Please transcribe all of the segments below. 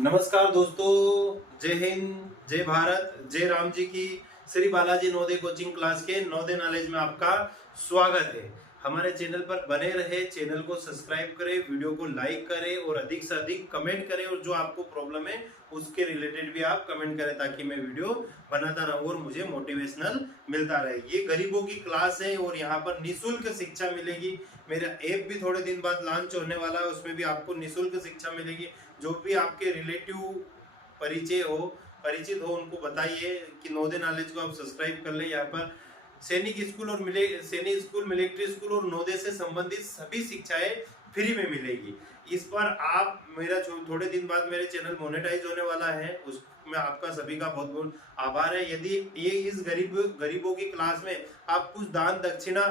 नमस्कार दोस्तों, जय हिंद, जय भारत, जय राम जी की। श्री बालाजी नवोदय कोचिंग क्लास के नवोदय नॉलेज में आपका स्वागत है। हमारे चैनल पर बने रहे, चैनल को सब्सक्राइब करें, वीडियो को लाइक करें और अधिक से अधिक कमेंट करें और जो आपको प्रॉब्लम है उसके रिलेटेड भी आप कमेंट करें ताकि मैं वीडियो बनाता रहूं और मुझे मोटिवेशनल मिलता रहे। ये गरीबों की क्लास है और यहाँ पर निःशुल्क शिक्षा मिलेगी। मेरा ऐप भी थोड़े दिन बाद लॉन्च होने वाला है, उसमें भी आपको निःशुल्क शिक्षा मिलेगी। जो भी आपके रिलेटिव परिचित हो उनको बताइए कि नवोदय नॉलेज को आप सब्सक्राइब कर ले। यहाँ पर सैनिक स्कूल, मिलिट्री स्कूल और नवोदय से संबंधित सभी शिक्षाएं फ्री में मिलेगी। इस पर आप मेरा थोड़े दिन बाद मेरे चैनल मोनेटाइज होने वाला है, उसमें आपका सभी का बहुत बहुत आभार है। यदि ये इस गरीबों की क्लास में आप कुछ दान दक्षिणा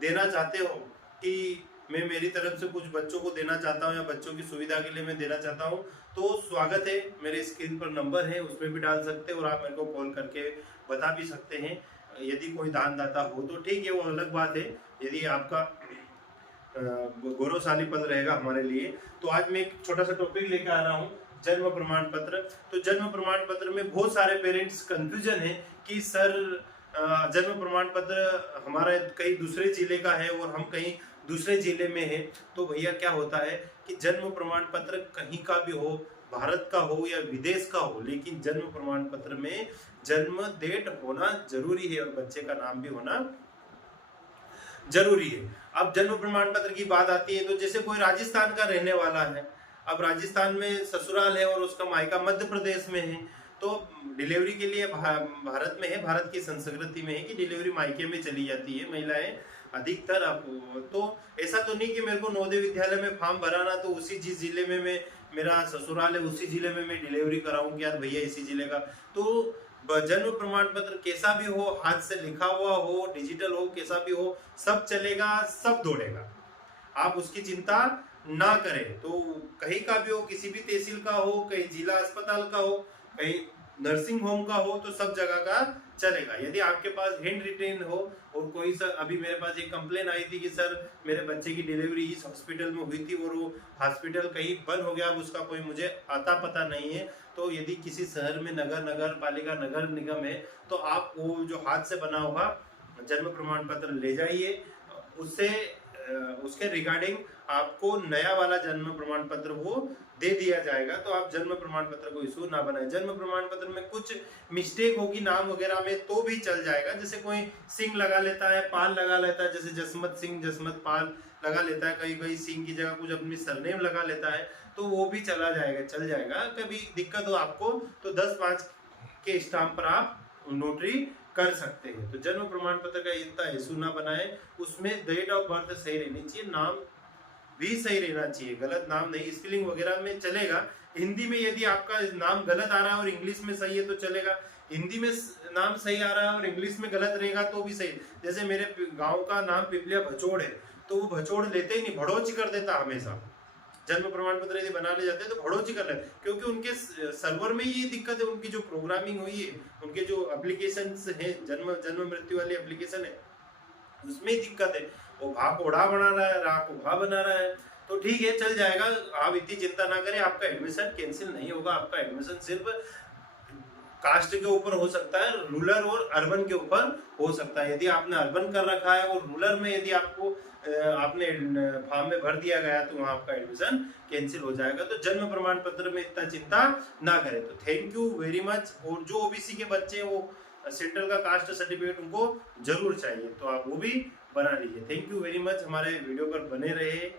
देना चाहते हो कि मैं मेरी तरफ से कुछ बच्चों को देना चाहता हूँ या बच्चों की सुविधा के लिए मैं देना चाहता हूँ, तो स्वागत है। मेरे स्क्रीन पर नंबर है, उसमें भी डाल सकते हैं और आप मेरे को कॉल करके बता भी सकते हैं। यदि कोई दानदाता हो तो ठीक है, वो अलग बात है। यदि आपका गौरवशाली पद रहेगा हमारे लिए। तो आज मैं एक छोटा सा टॉपिक लेकर आ रहा हूँ, जन्म प्रमाण पत्र। तो जन्म प्रमाण पत्र में बहुत सारे पेरेंट्स कंफ्यूजन है कि सर जन्म प्रमाण पत्र हमारा कहीं दूसरे जिले का है और हम कहीं दूसरे जिले में है। तो भैया क्या होता है कि जन्म प्रमाण पत्र कहीं का भी हो, भारत का हो या विदेश का हो, लेकिन जन्म प्रमाण पत्र में जन्म डेट होना जरूरी है और बच्चे का नाम भी होना जरूरी है। अब जन्म प्रमाण पत्र की बात आती है तो जैसे कोई राजस्थान का रहने वाला है, अब राजस्थान में ससुराल है और उसका मायका मध्य प्रदेश में है, तो डिलीवरी के लिए भारत में है, भारत की संस्कृति में है कि डिलीवरी मायके में चली जाती है महिलाएं अधिकतर। आपको तो ऐसा तो नहीं कि मेरे को नवोदय विद्यालय में फॉर्म भराना तो उसी जिस जिले में मैं मेरा ससुराल है उसी जिले में मैं डिलीवरी कराऊं कि यार भैया इसी जिले का। तो जन्म प्रमाण पत्र कैसा भी हो, हाथ से लिखा हुआ हो, डिजिटल हो, कैसा भी हो, सब चलेगा, सब दौड़ेगा। आप उसकी चिंता ना करें। तो कहीं का भी हो, किसी भी तहसील का हो, कहीं जिला अस्पताल का हो, कहीं नर्सिंग होम का हो, तो सब जगह का चलेगा। यदि आपके पास हैंड रिटेन हो और कोई सर, अभी मेरे पास एक कंप्लेन आई थी कि सर मेरे बच्चे की डिलीवरी इस हॉस्पिटल में हुई थी और वो हॉस्पिटल कहीं बंद हो गया, अब उसका कोई मुझे आता पता नहीं है। तो यदि किसी शहर में नगर पालिका, नगर निगम है, तो आप वो जो हाथ से बना हुआ जन्म प्रमाण पत्र ले जाइए। उससे उसके रिगार्डिंग आपको नया वाला जन्म प्रमाण पत्र वो दे दिया जाएगा। तो आप जन्म प्रमाण पत्र को इशू ना बनाए। जन्म प्रमाण पत्र में कुछ मिस्टेक होगी नाम वगैरह में तो भी चल जाएगा। जैसे कोई सिंह लगा लेता है, पाल लगा लेता है, जैसे जसमत सिंह, जसमत पाल लगा लेता है, कहीं कहीं सिंह की जगह कुछ अपनी सरनेम लगा लेता है, तो वो भी चला जाएगा, चल जाएगा। कभी दिक्कत हो आपको तो 10-5 के स्टाम्प पर आप नोटरी कर सकते हैं। तो जन्म प्रमाण पत्र का इतना इशू ना बनाए। उसमें डेट ऑफ बर्थ सही रहनी चाहिए, नाम भी सही रहना चाहिए, गलत नाम नहीं। स्पेलिंग वगैरह में चलेगा। हिंदी में यदि आपका नाम गलत आ रहा है और इंग्लिश में सही है तो चलेगा। हिंदी में नाम सही आ रहा है और इंग्लिश में गलत रहेगा तो भी सही। जैसे मेरे गांव का नाम पिपलिया भचोड़ है, तो वो भचोड़ लेते ही नहीं, भड़ोच कर देता हमेशा। जन्म प्रमाण पत्र यदि बना ले जाते हैं तो भड़ोची कर ले, क्योंकि उनके सर्वर में ये दिक्कत है। उनकी जो प्रोग्रामिंग हुई है, उनके जो एप्लीकेशन है, जन्म जन्म मृत्यु वाली एप्लीकेशन है, उसमें दिक्कत है। वो घा को ढा बना रहा है, रा को घा बना रहा है। तो ठीक है, चल जाएगा, आप इतनी चिंता ना करें। आपका एडमिशन कैंसिल नहीं होगा। आपका एडमिशन सिर्फ कास्ट के ऊपर हो सकता है, रूरल और अर्बन के ऊपर हो सकता है। यदि आपने अर्बन कर रखा है और रूरल में यदि आपको आपने फॉर्म में भर दिया गया तो वहां आपका एडमिशन कैंसिल हो जाएगा। तो जन्म प्रमाण पत्र में इतना चिंता ना करें। तो थैंक यू वेरी मच। और जो ओबीसी के बच्चे हैं वो सेंट्रल का कास्ट सर्टिफिकेट उनको जरूर चाहिए, तो आप वो भी बना लीजिए। Thank you very much. हमारे वीडियो पर बने रहे।